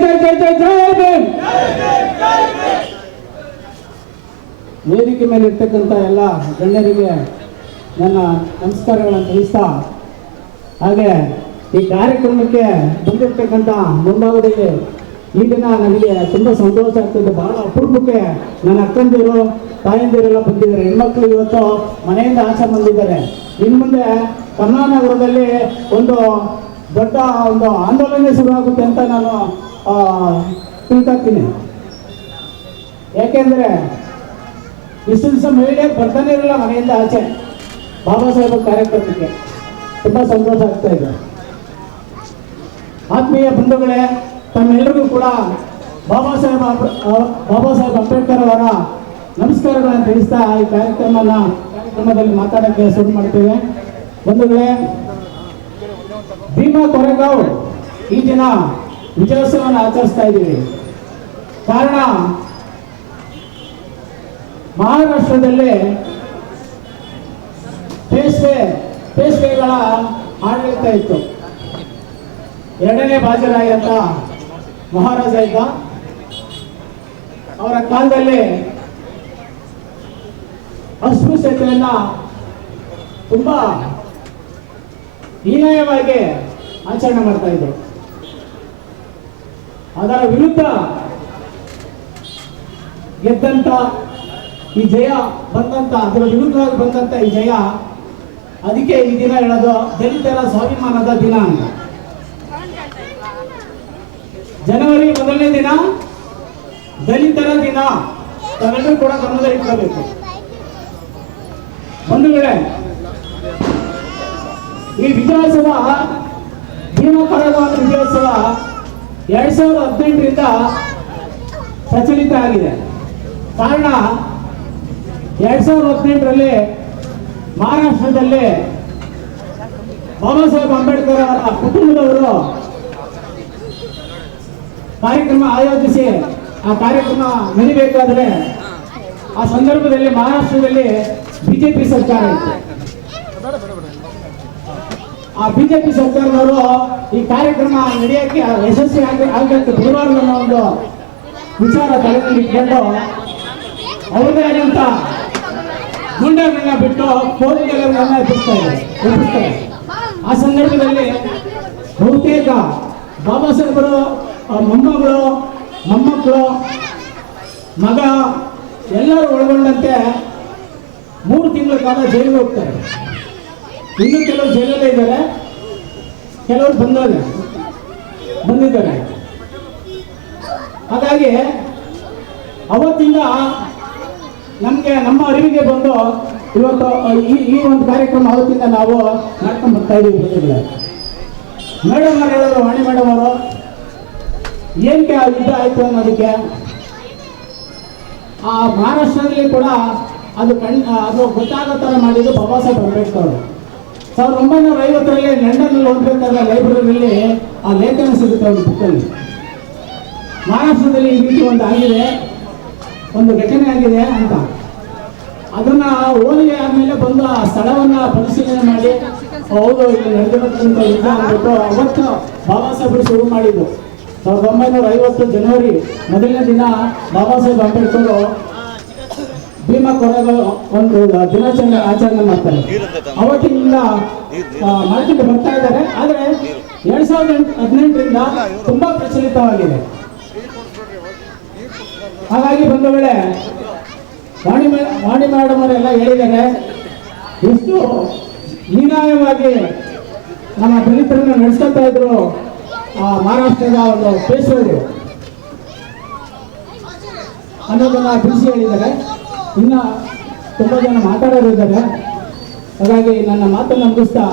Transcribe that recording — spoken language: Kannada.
ಜೈ ಜೈ ಜೈ ಜೈ ಜೈ ಭೀಮ್. ವೇದಿಕೆ ಮೇಲೆ ಇರ್ತಕ್ಕಂಥ ಎಲ್ಲ ಗಣ್ಯರಿಗೆ ನನ್ನ ನಮಸ್ಕಾರಗಳನ್ನು ತಿಳಿಸ್ತಾ, ಹಾಗೆ ಈ ಕಾರ್ಯಕ್ರಮಕ್ಕೆ ಬಂದಿರತಕ್ಕಂಥ ಮುಂಭಾಗದಲ್ಲಿ ಈ ದಿನ ನನಗೆ ತುಂಬ ಸಂತೋಷ ಆಗ್ತಿದೆ. ಬಹಳ ಅಪರೂಪಕ್ಕೆ ನನ್ನ ಅಕ್ಕಂದಿರು ತಾಯಂದಿರೆಲ್ಲ ಬಂದಿದ್ದಾರೆ. ಹೆಣ್ಮಕ್ಳು ಇವತ್ತು ಮನೆಯಿಂದ ಆಚೆ ಬಂದಿದ್ದಾರೆ. ಇನ್ನು ಮುಂದೆ ಕಮಲಾನಗರದಲ್ಲಿ ಒಂದು ದೊಡ್ಡ ಒಂದು ಆಂದೋಲನ ಶುರುವಾಗುತ್ತೆ ಅಂತ ನಾನು ತಿಳ್ಕೊಳ್ತೀನಿ. ಯಾಕೆಂದರೆ ಇಷ್ಟು ದಿವಸ ಮಹಿಳೆಯರು ಬರ್ತಾನೆ ಇರಲಿಲ್ಲ ಮನೆಯಿಂದ ಆಚೆ ಬಾಬಾ ಸಾಹೇಬ್ ಕಾರ್ಯಕ್ರಮಕ್ಕೆ. ತುಂಬ ಸಂತೋಷ ಆಗ್ತಾ ಇದೆ. ಆತ್ಮೀಯ ಬಂಧುಗಳೇ, ತಮ್ಮೆಲ್ಲರಿಗೂ ಕೂಡ ಬಾಬಾ ಸಾಹೇಬ್ ಅಂಬೇಡ್ಕರ್ ಅವರ ನಮಸ್ಕಾರಗಳನ್ನು ತಿಳಿಸ್ತಾ ಈ ಕಾರ್ಯಕ್ರಮದಲ್ಲಿ ಮಾತಾಡೋಕ್ಕೆ ಶುರು ಮಾಡ್ತೇವೆ. ಬಂಧುಗಳೇ, ಭೀಮಾ ಕೊರೆಗಾಂವ್ ಈ ದಿನ ವಿಜಯೋತ್ಸವವನ್ನು ಆಚರಿಸ್ತಾ ಇದ್ದೀವಿ. ಕಾರಣ, ಮಹಾರಾಷ್ಟ್ರದಲ್ಲಿ ಪೇಶ್ವೆಗಳ ಆಡಳಿತ ಇತ್ತು. ಎರಡನೇ ಬಾಜಿರಾಯ್ ಅಂತ ಮಹಾರಾಜ ಇದ್ದ. ಅವರ ಕಾಲದಲ್ಲಿ ಅಸ್ಪೃಶ್ಯತೆಯನ್ನ ತುಂಬಾ ಹೀನಾಯವಾಗಿ ಆಚರಣೆ ಮಾಡ್ತಾ ಇದ್ರು. ಅದರ ವಿರುದ್ಧ ಗೆದ್ದಂತ ಈ ಜಯ ಬಂದಂತ, ಅದರ ವಿರುದ್ಧವಾಗಿ ಬಂದಂತ ಈ ಜಯ, ಅದಕ್ಕೆ ಈ ದಿನ ಹೇಳೋದು ದಲಿತರ ಸ್ವಾಭಿಮಾನದ ದಿನ ಅಂತ. ಜನವರಿ 1ನೇ ದಿನ ದಲಿತರ ದಿನ, ತಾವೆಲ್ಲರೂ ಕೂಡ ಗಮನದಲ್ಲಿ ಇಟ್ಕೋಬೇಕು. ಬಂಧುಗಳೇ, ಈ ವಿಜಯೋತ್ಸವ, ಭೀಮಾ ಕೊರೆಗಾಂವ್ ವಿಜಯೋತ್ಸವ 2018ರಿಂದ ಪ್ರಚಲಿತ ಆಗಿದೆ. ಕಾರಣ, 2018ರಲ್ಲಿ ಮಹಾರಾಷ್ಟ್ರದಲ್ಲಿ ಬಾಬಾ ಸಾಹೇಬ್ ಅಂಬೇಡ್ಕರ್ ಅವರ ಕುಟುಂಬದವರು ಕಾರ್ಯಕ್ರಮ ಆಯೋಜಿಸಿ ಆ ಕಾರ್ಯಕ್ರಮ ನಡೀಬೇಕಾದ್ರೆ ಆ ಸಂದರ್ಭದಲ್ಲಿ ಮಹಾರಾಷ್ಟ್ರದಲ್ಲಿ ಬಿಜೆಪಿ ಸರ್ಕಾರ ಇತ್ತು. ಆ ಬಿಜೆಪಿ ಸರ್ಕಾರದವರು ಈ ಕಾರ್ಯಕ್ರಮ ನಡೆಯಕ್ಕೆ ಯಶಸ್ವಿ ಆಗಬೇಕು ಬುಧವಾರ ಒಂದು ವಿಚಾರ ತಲೆಯಲ್ಲಿ ಇಟ್ಕೊಂಡು ಅವ್ರದೇ ಆದಂತ ಗುಂಡಗಳನ್ನ ಬಿಟ್ಟು ಕೋರಿಕೆಗಳನ್ನ ಎಬ್ಬಿಸ್ತಾರೆ. ಆ ಸಂದರ್ಭದಲ್ಲಿ ಬಹುತೇಕ ಬಾಬಾ ಸಾಹೇಬರು ಮೊಮ್ಮಗಳು, ಮೊಮ್ಮಕ್ಕಳು, ಮಗ ಎಲ್ಲರೂ ಒಳಗೊಂಡಂತೆ 3 ತಿಂಗಳ ಕಾಲ ಜೈಲಿಗೆ ಹೋಗ್ತಾರೆ. ಇನ್ನು ಕೆಲವರು ಜೈಲಲ್ಲೇ ಇದ್ದಾರೆ, ಕೆಲವರು ಬಂದಿದ್ದಾರೆ. ಹಾಗಾಗಿ ಅವತ್ತಿಂದ ನಮಗೆ ನಮ್ಮ ಅರಿವಿಗೆ ಬಂದು ಇವತ್ತು ಈ ಒಂದು ಕಾರ್ಯಕ್ರಮ ಅವತ್ತಿಂದ ನಾವು ಮಾಡ್ಕೊಂಡು ಬರ್ತಾ ಇದ್ದೀವಿ. ಮೇಡಮ್ ಅವರು ಹೇಳಿದ್ರು, ವಾಣಿ ಮೇಡಮ್ ಅವರು, ಏನಕ್ಕೆ ಯುದ್ಧ ಆಯಿತು ಅನ್ನೋದಕ್ಕೆ ಆ ಮಹಾರಾಷ್ಟ್ರದಲ್ಲಿ ಕೂಡ ಅದು ಗೊತ್ತಾಗೋ ಥರ ಮಾಡಿದ್ದು ಬಾಬಾ ಸಾಹೇಬ್ ಅಂಬೇಡ್ಕರ್ ಅವರು. 1950ರಲ್ಲಿ ಲಂಡನ್ನಲ್ಲಿ ಓದಬೇಕಾದ್ರೆ ಲೈಬ್ರರಿಯಲ್ಲಿ ಆ ಲೇಖನ ಸಿಗುತ್ತೆ ಒಂದು ಬುಕ್ಕಲ್ಲಿ. ಮಹಾರಾಷ್ಟ್ರದಲ್ಲಿ ಈ ರೀತಿ ಒಂದು ಆಗಿದೆ, ಒಂದು ಘಟನೆ ಆಗಿದೆ ಅಂತ. ಅದನ್ನ ಓದಿ ಆದಮೇಲೆ ಬಂದು ಆ ಸ್ಥಳವನ್ನ ಪರಿಶೀಲನೆ ಮಾಡಿ, ಹೌದು ಇಲ್ಲಿ ನಡೆದಿರೋದ್ರಿಂದ ಯುದ್ಧ ಅಂದ್ಬಿಟ್ಟು ಅವತ್ತು ಬಾಬಾ ಸಾಹೇಬರು ಶುರು ಮಾಡಿದ್ದು. 1950 ಜನವರಿ 1ನೇ ದಿನ ಬಾಬಾ ಸಾಹೇಬ್ ಅಂಬೇಡ್ಕರ್ ಭೀಮಾ ಕೊರೆಗಾಂವ್ ಒಂದು ದಿನಾಚರಣೆ ಆಚರಣೆ ಮಾಡ್ತಾರೆ. ಅವತ್ತಿನಿಂದ ಮಾಡ್ಕೊಂಡು ಬರ್ತಾ ಇದ್ದಾರೆ. ಆದರೆ 2018ರಿಂದ ತುಂಬಾ ಪ್ರಚಲಿತವಾಗಿದೆ. ಹಾಗಾಗಿ ಬಂಧುಗಳೇ, ವಾಣಿ ಮೇಡಮ್ ಅವರೆಲ್ಲ ಹೇಳಿದ್ದಾರೆ, ಎಷ್ಟು ಹೀನಾಯವಾಗಿ ನಮ್ಮ ದಲಿತರನ್ನು ನಡೆಸ್ಕೊತಾ ಇದ್ರು ಮಹಾರಾಷ್ಟ್ರದ ಒಂದು ಪೇಶ್ವೆಗಳು ಅನ್ನೋದನ್ನ ತಿಳಿಸಿ ಹೇಳಿದ್ದಾರೆ. ಇನ್ನು ತುಂಬ ಜನ ಮಾತಾಡೋರು ಇದ್ದಾರೆ. ಹಾಗಾಗಿ ನನ್ನ ಮಾತನ್ನು ಮುಗಿಸ್ತಾ